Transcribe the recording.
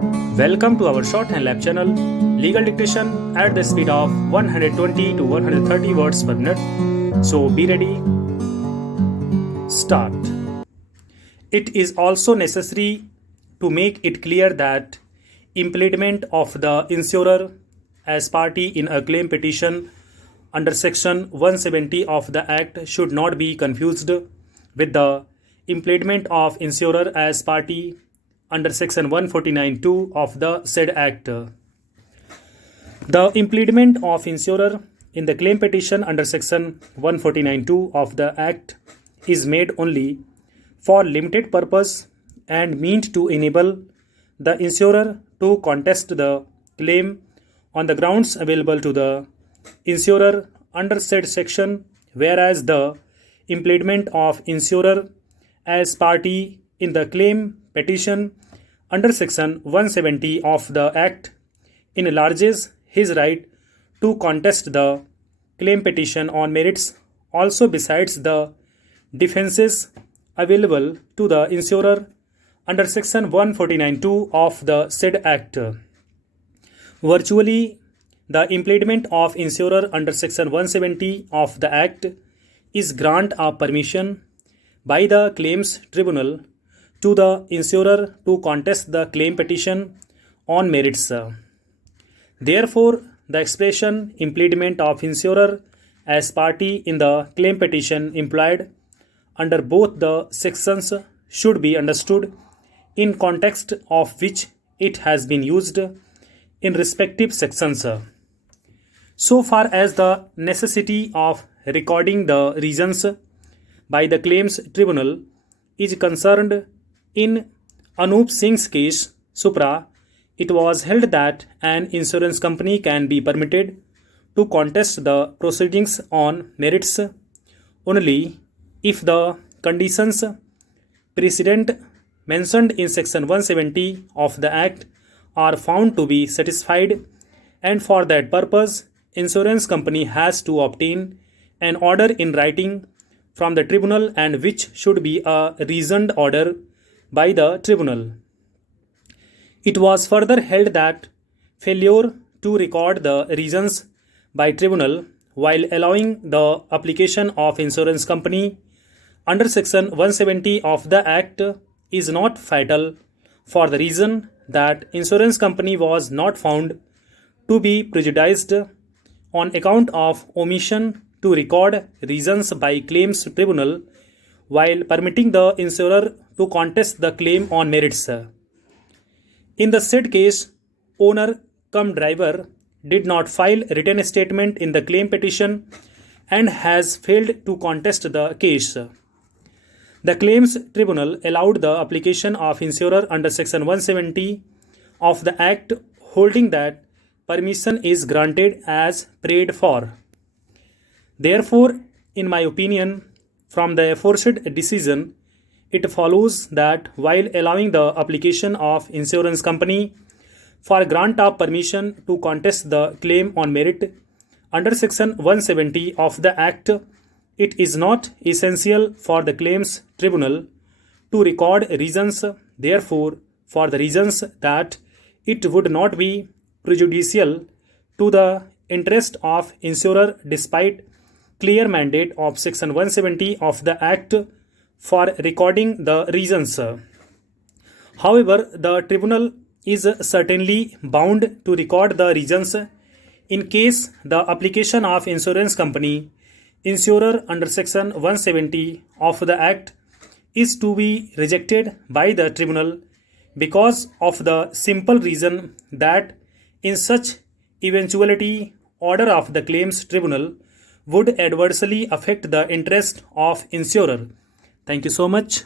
Welcome to our shorthand lab channel, Legal Dictation at the speed of 120 to 130 words per minute. So be ready. Start. It is also necessary to make it clear that impleadment of the insurer as party in a claim petition under section 170 of the Act should not be confused with the impleadment of insurer as party under section 149(2) of the said Act. The impleadment of insurer in the claim petition under section 149(2) of the Act is made only for limited purpose and meant to enable the insurer to contest the claim on the grounds available to the insurer under said section, whereas the impleadment of insurer as party in the claim petition under section 170 of the Act enlarges his right to contest the claim petition on merits also, besides the defenses available to the insurer under section 149(2) of the said Act. Virtually, the impleadment of insurer under section 170 of the Act is grant of permission by the claims tribunal to the insurer to contest the claim petition on merits. Therefore, the expression impleadment of insurer as party in the claim petition implied under both the sections should be understood in context of which it has been used in respective sections. So far as the necessity of recording the reasons by the claims tribunal is concerned, in Anup Singh's case, supra, it was held that an insurance company can be permitted to contest the proceedings on merits only if the conditions precedent mentioned in section 170 of the Act are found to be satisfied, and for that purpose insurance company has to obtain an order in writing from the tribunal, and which should be a reasoned order by the tribunal. It was further held that failure to record the reasons by tribunal while allowing the application of insurance company under section 170 of the Act is not fatal, for the reason that insurance company was not found to be prejudiced on account of omission to record reasons by claims tribunal while permitting the insurer to contest the claim on merits. In the said case, owner cum driver did not file written statement in the claim petition and has failed to contest the case. The claims tribunal allowed the application of insurer under section 170 of the Act, holding that permission is granted as prayed for. Therefore, in my opinion, from the aforesaid decision, it follows that while allowing the application of insurance company for grant of permission to contest the claim on merit under section 170 of the Act, it is not essential for the claims tribunal to record reasons. Therefore, for the reasons that it would not be prejudicial to the interest of insurer despite clear mandate of section 170 of the Act for recording the reasons. However, the tribunal is certainly bound to record the reasons in case the application of insurance company insurer under section 170 of the Act is to be rejected by the tribunal because of the simple reason that in such eventuality order of the claims tribunal would adversely affect the interest of insurer. Thank you so much.